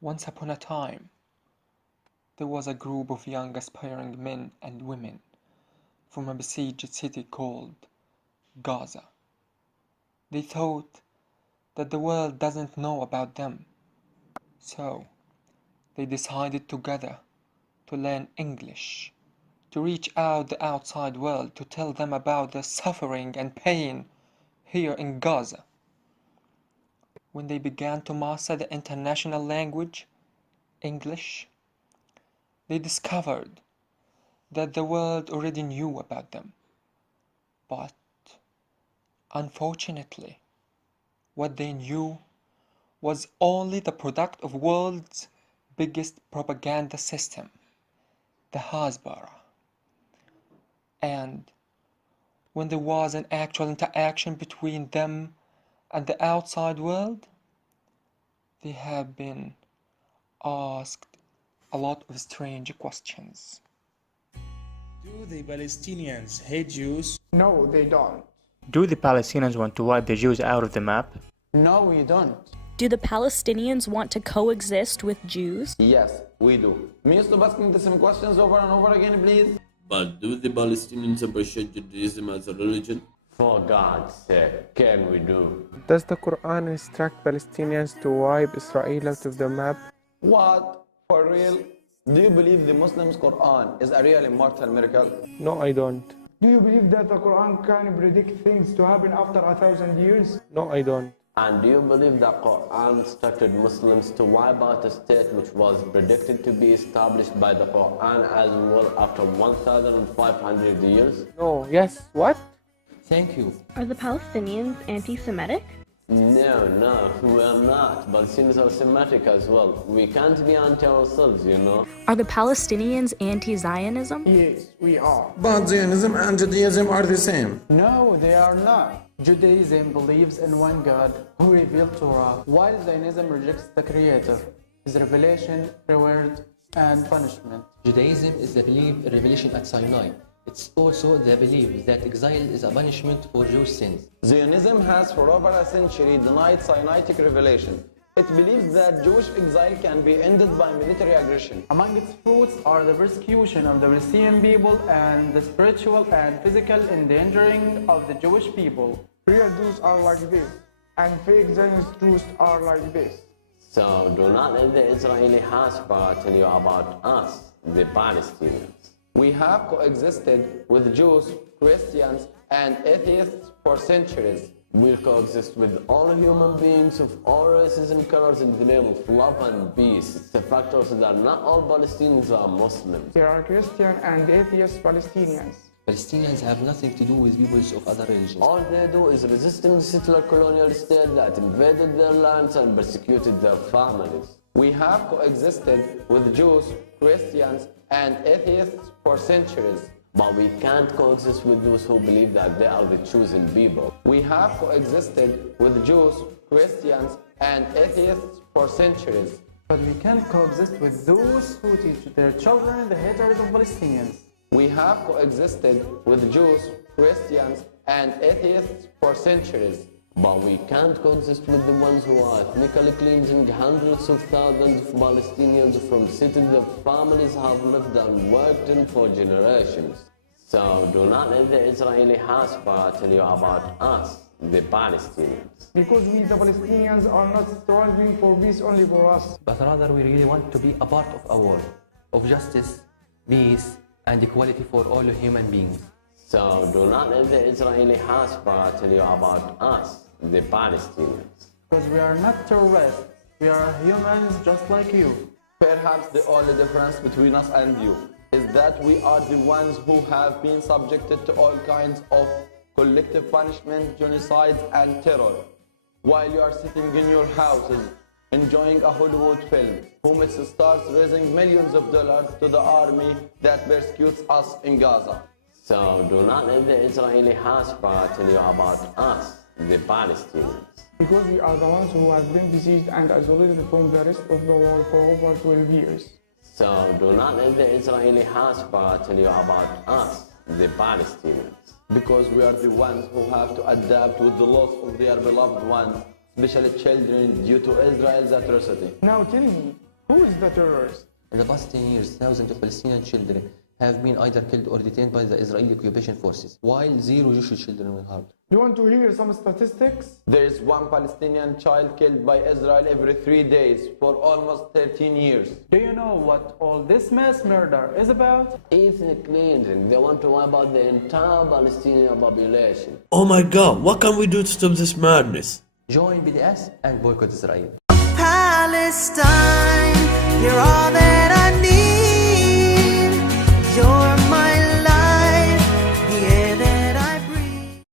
Once upon a time, there was a group of young aspiring men and women from a besieged city called Gaza. They thought that the world doesn't know about them, so they decided together to learn English, to reach out the outside world to tell them about the suffering and pain here in Gaza. When they began to master the international language, English, they discovered that the world already knew about them. But unfortunately, what they knew was only the product of world's biggest propaganda system, the Hasbara. And when there was an actual interaction between them and the outside world, they have been asked a lot of strange questions. Do the Palestinians hate Jews? No, they don't. Do the Palestinians want to wipe the Jews out of the map? No, we don't. Do the Palestinians want to coexist with Jews? Yes, we do. May you stop asking the same questions over and over again, please? But do the Palestinians appreciate Judaism as a religion? For God's sake, can we do? Does the Qur'an instruct Palestinians to wipe Israel out of the map? What? For real? Do you believe the Muslims' Qur'an is a real immortal miracle? No, I don't. Do you believe that the Quran can predict things to happen after 1,000 years? No, I don't. And do you believe that Qur'an instructed Muslims to wipe out a state which was predicted to be established by the Qur'an as well after 1,500 years? No, yes, what? Thank you. Are the Palestinians anti-Semitic? No, we are not. Palestinians are Semitic as well. We can't be anti ourselves, you know. Are the Palestinians anti-Zionism? Yes, we are. But Zionism and Judaism are the same. No, they are not. Judaism believes in one God who revealed Torah, while Zionism rejects the Creator, His revelation, reward, and punishment. Judaism is the belief in revelation at Sinai. It's also the belief that exile is a punishment for Jewish sins. Zionism has for over a century denied Sinaitic revelation. It believes that Jewish exile can be ended by military aggression. Among its fruits are the persecution of the Palestinian people and the spiritual and physical endangering of the Jewish people. Real Jews are like this, and fake Zionist Jews are like this. So do not let the Israeli Hasbara tell you about us, the Palestinians. We have coexisted with Jews, Christians, and atheists for centuries. We'll coexist with all human beings of all races and colors in the name of love and peace. It's a factor that not all Palestinians are Muslims. There are Christian and atheist Palestinians. Palestinians have nothing to do with peoples of other religions. All they do is resisting the settler colonial state that invaded their lands and persecuted their families. We have coexisted with Jews, Christians, and atheists for centuries. But we can't coexist with those who believe that they are the chosen people. We have coexisted with Jews, Christians, and atheists for centuries. But we can't coexist with those who teach their children the hatred of Palestinians. We have coexisted with Jews, Christians, and atheists for centuries. But we can't coexist with the ones who are ethnically cleansing hundreds of thousands of Palestinians from cities their families have lived and worked in for generations. So do not let the Israeli Hasbara tell you about us, the Palestinians. Because we, the Palestinians, are not striving for peace only for us. But rather we really want to be a part of a world of justice, peace, and equality for all human beings. So do not let the Israeli Hasbara tell you about us, the Palestinians. Because we are not terrorists. We are humans just like you. Perhaps the only difference between us and you is that we are the ones who have been subjected to all kinds of collective punishment, genocides, and terror, while you are sitting in your houses enjoying a Hollywood film, whom its stars raising millions of dollars to the army that persecutes us in Gaza. So do not let the Israeli Hasbara tell you about us, the Palestinians. Because we are the ones who have been besieged and isolated from the rest of the world for over 12 years. So do not let the Israeli Hasbara tell you about us, the Palestinians. Because we are the ones who have to adapt with the loss of their beloved ones, especially children, due to Israel's atrocity. Now tell me, Who is the terrorist? In the past 10 years, thousands of Palestinian children have been either killed or detained by the Israeli occupation forces, while 0 Jewish children were harmed. You want to hear some statistics? There is one Palestinian child killed by Israel every 3 days for almost 13 years. Do you know what all this mass murder is about? Ethnic cleansing. They want to wipe out the entire Palestinian population. Oh my god, what can we do to stop this madness? Join BDS and boycott Israel. Palestine, you're all there.